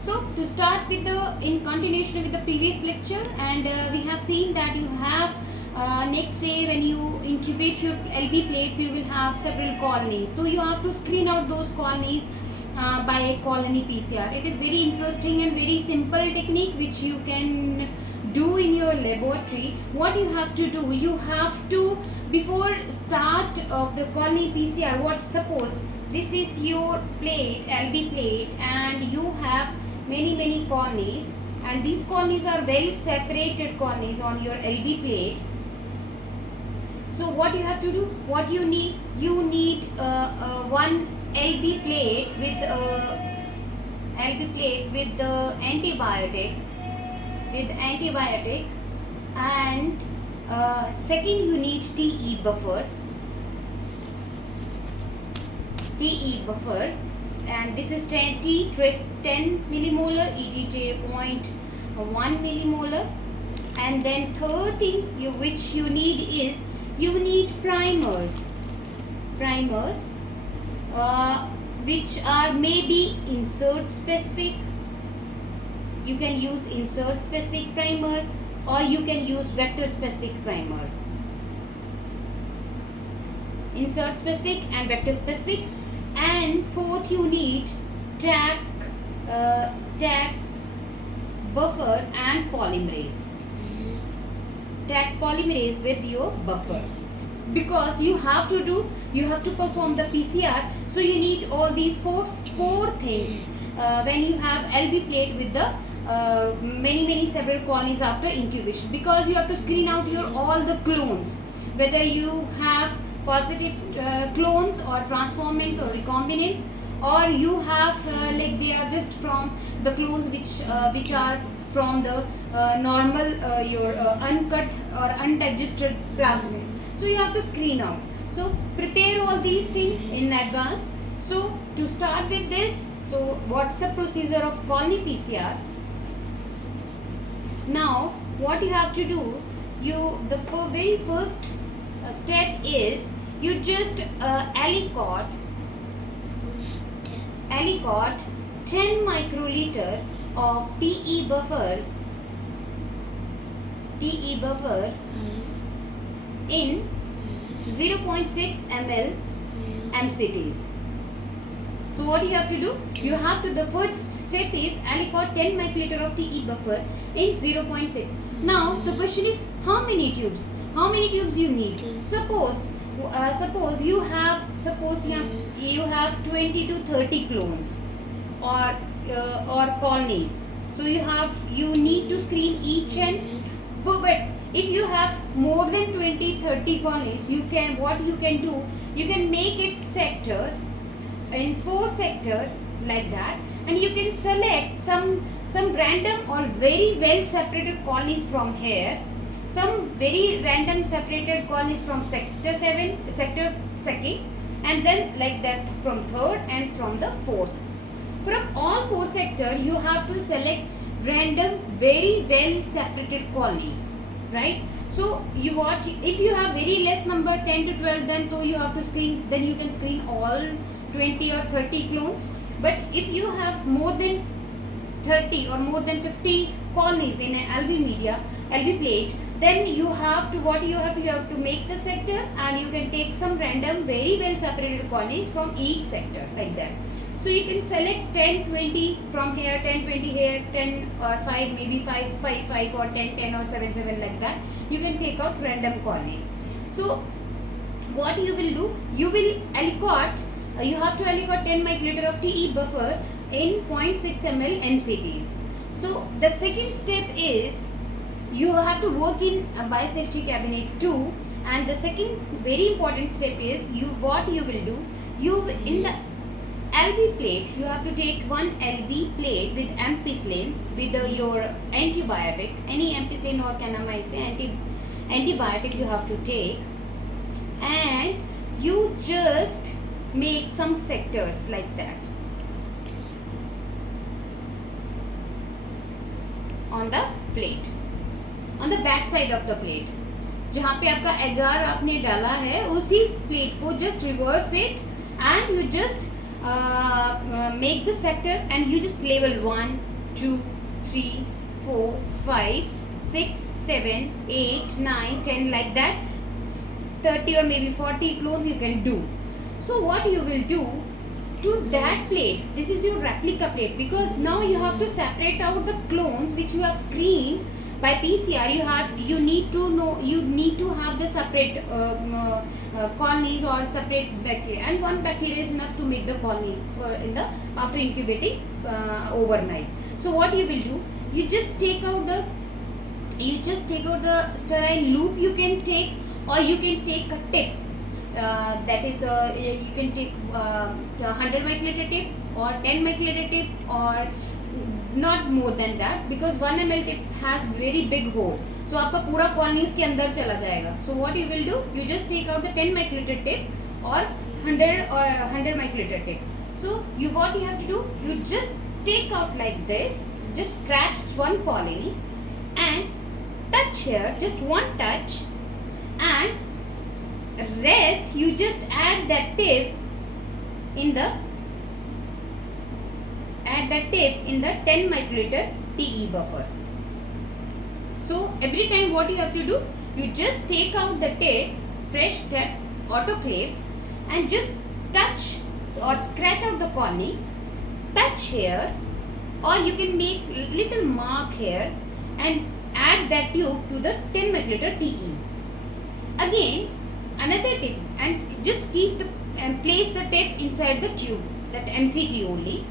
So to start with in continuation with the previous lecture, and we have seen that you have next day when you incubate your LB plates, you will have several colonies. So you have to screen out those colonies by a colony PCR. It is very interesting and very simple technique which you can do in your laboratory. What you have to do, you have to, before start of the colony PCR, what suppose this is your plate, LB plate, and you have many colonies, and these colonies are well separated colonies on your LB plate. So what you have to do, what you need one LB plate with the antibiotic, and second you need TE buffer, and this is 10 millimolar, ETJ 0.1 millimolar. And then third thing which you need is you need primers which are maybe insert specific. You can use insert specific primer, or you can use vector specific primer. Insert specific and vector specific. And fourth you need TAC buffer and polymerase. TAC polymerase with your buffer, because you have to perform the PCR. So you need all these four things when you have LB plate with the many several colonies after incubation, because you have to screen out your all the clones, whether you have positive clones or transformants or recombinants, or you have like they are just from the clones which are from the normal your uncut or undigested plasmid. So you have to screen out. So prepare all these things in advance. So to start with this, so what's the procedure of colony PCR? Now what you have to do, the very first step is you just aliquot 10 microliter of TE buffer in 0.6 ml MCTs. So what you have to do, the first step is aliquot 10 microliter of TE buffer in 0.6. Now the question is, how many tubes you need? Suppose you have 20 to 30 clones or colonies. So you need to screen each and but if you have more than 20-30 colonies, you can make it sector in 4 sector like that, and you can select some random or very well separated colonies from here, some very random separated colonies from sector 2nd, and then like that from 3rd and from the 4th. From all 4 sectors, you have to select random very well separated colonies, right? So if you have very less number 10 to 12, then you have to screen, then you can screen all 20 or 30 clones. But if you have more than 30 or more than 50 colonies in an LB plate, then you have to make the sector, and you can take some random very well separated colonies from each sector like that. So you can select 10, 20 from here, 10, 20 here, 10 or 5, maybe 5 or 10 or 7 like that. You can take out random colonies. So what you will do, you will aliquot, you have to aliquot 10 microliter of TE buffer in 0.6 ml MCTs. So the second step is you have to work in a biosafety cabinet too, and the second very important step is what you will do, in the LB plate, you have to take one LB plate with ampicillin with your antibiotic, any ampicillin or kanamycin antibiotic you have to take, and you just make some sectors like that on the plate, on the back side of the plate. जहाँ पे आपका एगार आपने डाला है, उसी plate को just reverse it and you just make the sector and you just label 1, 2, 3, 4, 5, 6, 7, 8, 9, 10, like that. 30 or maybe 40 clones you can do. So what you will do to that plate, this is your replica plate, because now you have to separate out the clones which you have screened by PCR. You need to have the separate colonies or separate bacteria, and one bacteria is enough to make the colony after incubating overnight. So what you will do, you just take out the sterile loop. You can take, or you can take a tip, that is you can take 100 microliter tip or 10 microliter tip, or not more than that, because 1 ml tip has very big hole, so आपका पूरा colony उसके अंदर चला जाएगा. So what you will do, you just take out the 10 microliter tip or 100 microliter tip. So what you have to do, you just take out like this, just scratch one colony and touch here, just one touch, and rest you just add that tip in the 10 microliter TE buffer. So every time what you have to do, you just take out the tip, fresh tip, autoclave, and just touch or scratch out the colony, touch here, or you can make little mark here and add that tube to the 10 microliter TE. Again another tip, and just keep and place the tip inside the tube, that MCT only.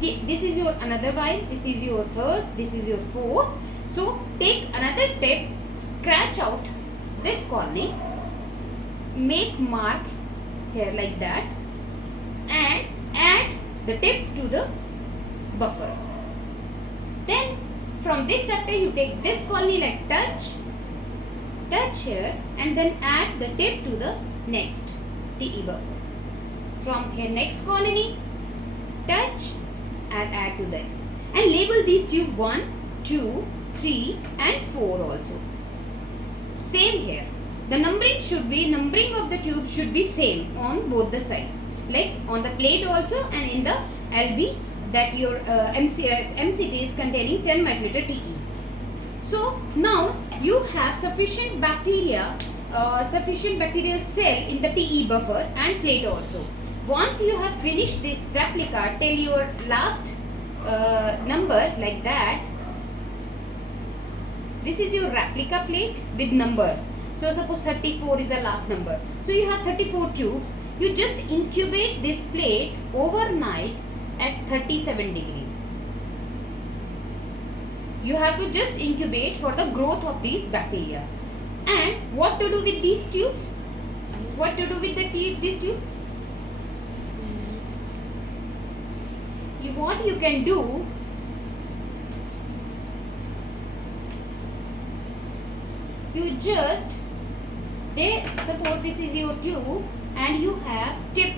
This is your another vial, this is your third, this is your fourth. So take another tip, scratch out this colony, make mark here like that, and add the tip to the buffer. Then from this sector you take this colony, like touch here, and then add the tip to the next TE buffer. From here next colony, touch and add to this, and label these tube 1, 2, 3 and 4 also. Same here, the numbering of the tube should be same on both the sides, like on the plate also, and in the LB, that your MCT is containing 10 microliter TE. So now you have sufficient bacterial cell in the TE buffer and plate also. Once you have finished this replica till your last number, like that, this is your replica plate with numbers. So suppose 34 is the last number. So you have 34 tubes. You just incubate this plate overnight at 37 degree. You have to just incubate for the growth of these bacteria. And what to do with these tubes? What to do with this tube? What you can do, you just, suppose this is your tube and you have tip,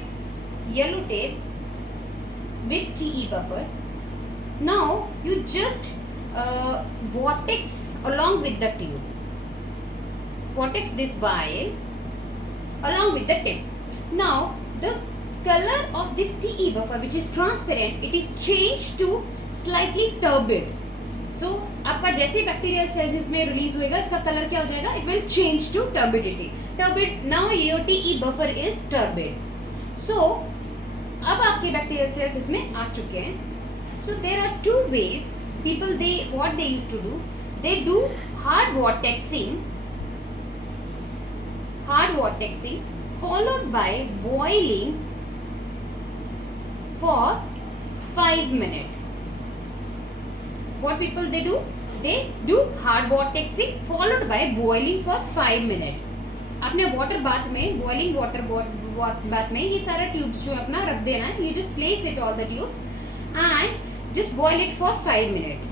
yellow tip with TE buffer. Now you just vortex along with the tube, vortex this vial along with the tip. Now the color of this TE buffer, which is transparent, it is changed to slightly turbid. So आपका जैसे bacterial cells इसमें release होएगा, इसका colour क्या हो जाएगा? It will change to turbidity. Turbid, now your TE buffer is turbid. So अब आपके बैक्टीरियल सेल्स इसमें आ चुके हैं. So there are two ways. People, what they used to do, they do hard vortexing followed by boiling for 5 minutes. What people they do? They do hard vortexing followed by boiling for 5 minutes. अपने water bath में, boiling water bath में ये सारा tubes जो अपना रख देना है. You just place it all the tubes and just boil it for 5 minutes.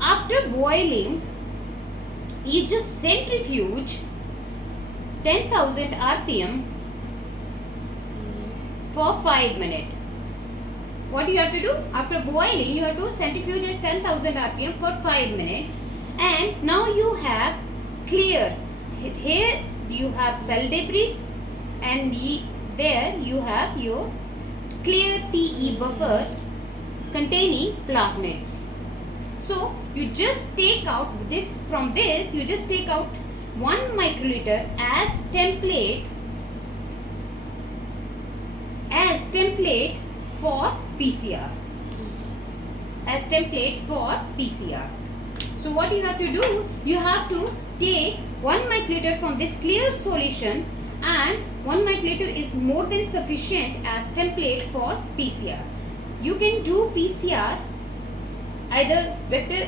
After boiling, you just centrifuge 10,000 RPM for 5 minutes. What you have to do? After boiling, you have to centrifuge at 10,000 RPM for 5 minutes. And now you have clear. Here you have cell debris, and there you have your clear TE buffer containing plasmids. So you just take out this, from this you just take out 1 microliter as template for PCR, as template for PCR. So what you have to do, you have to take 1 microliter from this clear solution, and 1 microliter is more than sufficient as template for PCR. You can do PCR either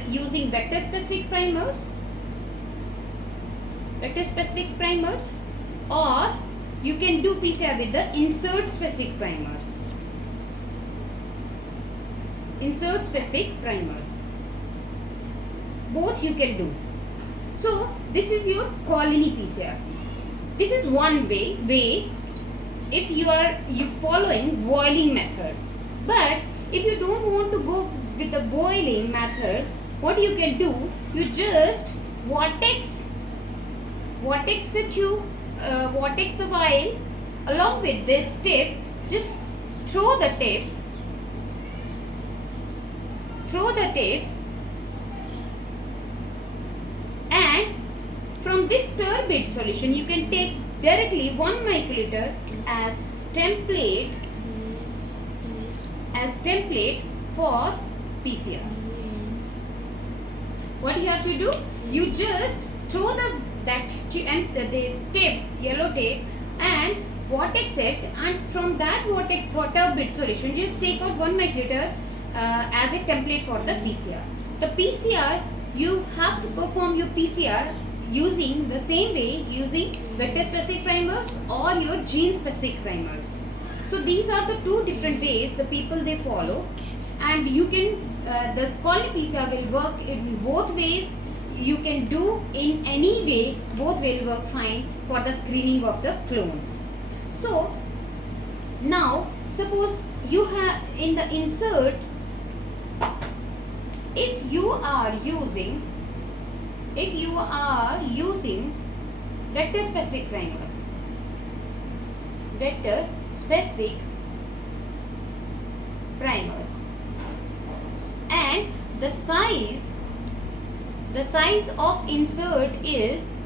using vector specific primers, or you can do PCR with the insert specific primers. Both you can do. So this is your colony PCR. This is one way if you are following boiling method. But if you don't want to go with the boiling method, what you can do, you just vortex the tube, vortex the vial along with this tip. Just throw the tip, and from this turbid solution you can take directly 1 microliter as template for PCR. What you have to do, you just throw the yellow tape and vortex it, and from that vortex or turbid solution just take out 1 microliter as a template for the PCR. The PCR, you have to perform your PCR using the same way, using vector specific primers or your gene specific primers. So these are the two different ways the people they follow, and you can the colony PCR will work in both ways. You can do in any way, both will work fine for the screening of the clones. So now suppose you have in the insert, if you are using vector specific primers, and the size of insert is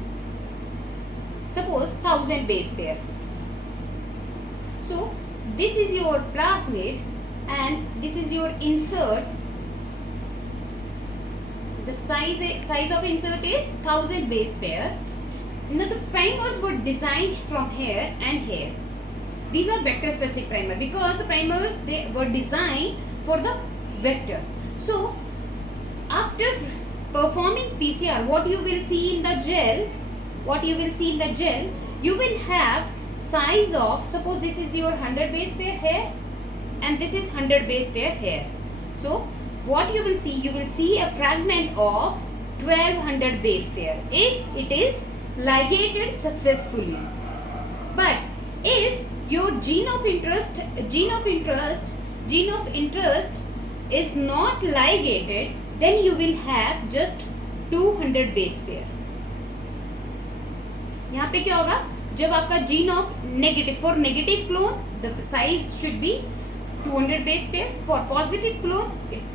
suppose 1000 base pair. So this is your plasmid and this is your insert. The size of insert is 1000 base pair. Now the primers were designed from here and here. These are vector specific primer because the primers, they were designed for the vector. So after performing PCR, what you will see in the gel, you will have size of, suppose this is your 100 base pair here and this is 100 base pair here. So what you will see a fragment of 1200 base pair if it is ligated successfully. But if your gene of interest is not ligated, then you will have just 200 base pair. यहाँ पे क्या होगा, जब आपका gene of negative, for negative clone the size should be 200 base pair. For positive clone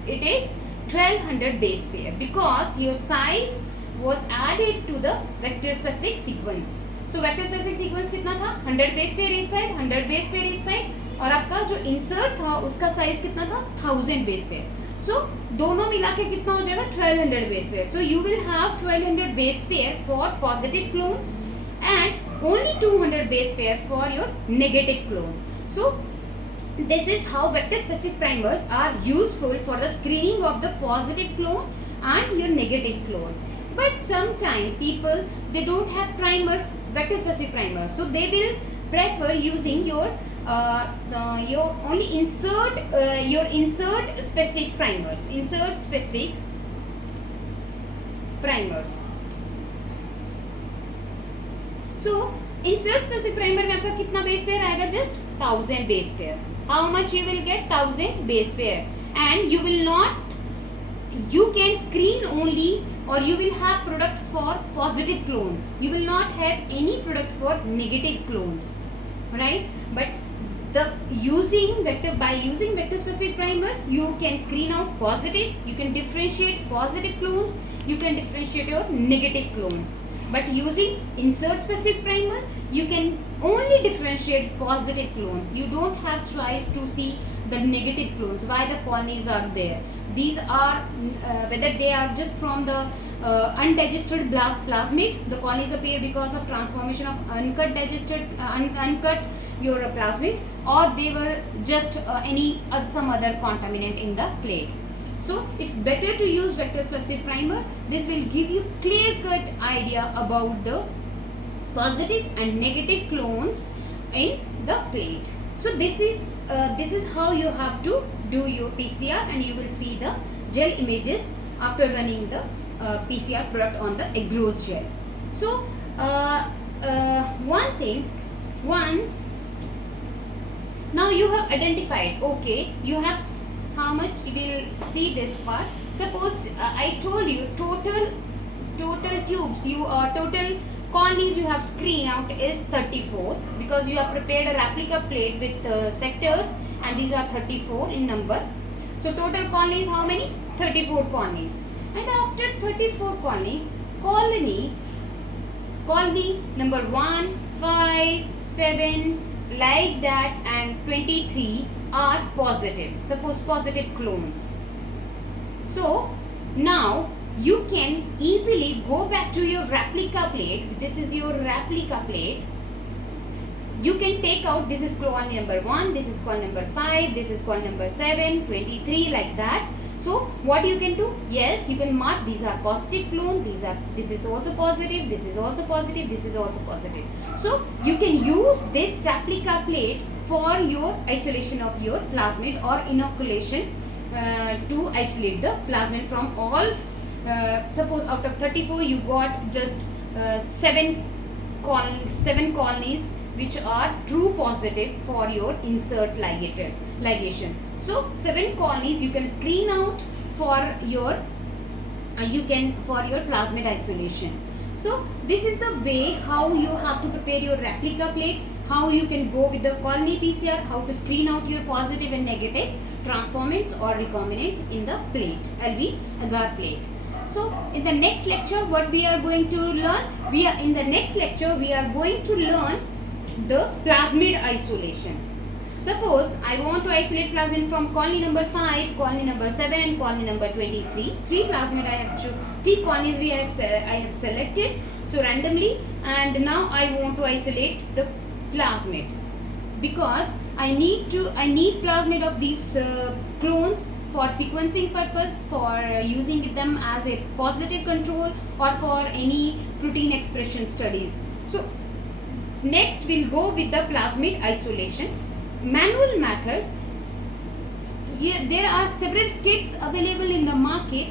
it is 1200 base pair because your size was added to the vector specific sequence. So vector specific sequence कितना था, 100 base pair इस side, 100 base pair इस side, और आपका जो insert था उसका size कितना था, 1000 base pair. So दोनों मिला के कितना हो जाएगा, 1200 base pair. So you will have 1200 base pair for positive clones and only 200 base pair for your negative clone. So this is how vector specific primers are useful for the screening of the positive clone and your negative clone. But sometimes people, they don't have vector specific primer, so they will prefer using your only insert specific primers. So insert specific primer में आपका कितना base pair आएगा, just 1000 base pair. How much you will get, 1000 base pair, and you can screen only, or you will have product for positive clones. You will not have any product for negative clones, right? But by using vector specific primers, you can screen out positive, you can differentiate positive clones, you can differentiate your negative clones. But using insert specific primer, you can only differentiate positive clones. You don't have choice to see the negative clones, why the colonies are there. These are whether they are just from the undigested plasmid, the colonies appear because of transformation of uncut your plasmid, or they were just some other contaminant in the plate. So it's better to use vector specific primer. This will give you clear cut idea about the positive and negative clones in the plate. So this is how you have to do your PCR, and you will see the gel images after running the PCR product on the agarose gel. So one thing, once now you have identified, okay, you have how much, you will see this part. Suppose I told you total tubes, total colonies you have screened out is 34, because you have prepared a replica plate with sectors, and these are 34 in number. So total colonies how many? 34 colonies. And after 34 colony number 1, 5, 7 like that, and 23 are positive, suppose positive clones. So now you can easily go back to your replica plate. This is your replica plate. You can take out, this is colony number 1, this is colony number 5, this is colony number 7, 23 like that. So what you can do? Yes, you can mark these are positive clone, this is also positive, this is also positive, this is also positive. So you can use this replica plate for your isolation of your plasmid, or inoculation to isolate the plasmid from all. Suppose out of 34 you got just 7 colonies which are true positive for your insert ligation. So 7 colonies you can screen out for your plasmid isolation. So this is the way how you have to prepare your replica plate, how you can go with the colony PCR, how to screen out your positive and negative transformants or recombinant in the plate, LV agar plate. So in the next lecture what we are going to learn? We are going to learn the plasmid isolation. Suppose I want to isolate plasmid from colony number 5, colony number 7 and colony number 23. 3 colonies I have selected so randomly, and now I want to isolate the plasmid, because I need plasmid of these clones for sequencing purpose, for using them as a positive control, or for any protein expression studies. So next we'll go with the plasmid isolation. Manual method. There are several kits available in the market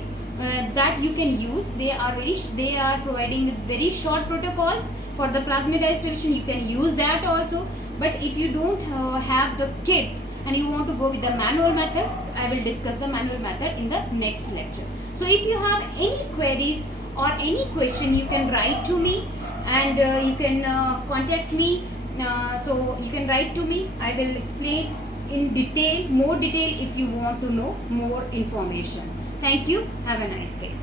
that you can use. They are providing very short protocols for the plasmid isolation. You can use that also. But if you don't have the kits and you want to go with the manual method, I will discuss the manual method in the next lecture. So if you have any queries or any question, you can write to me, and you can contact me. So you can write to me. I will explain in detail, more detail, if you want to know more information. Thank you. Have a nice day.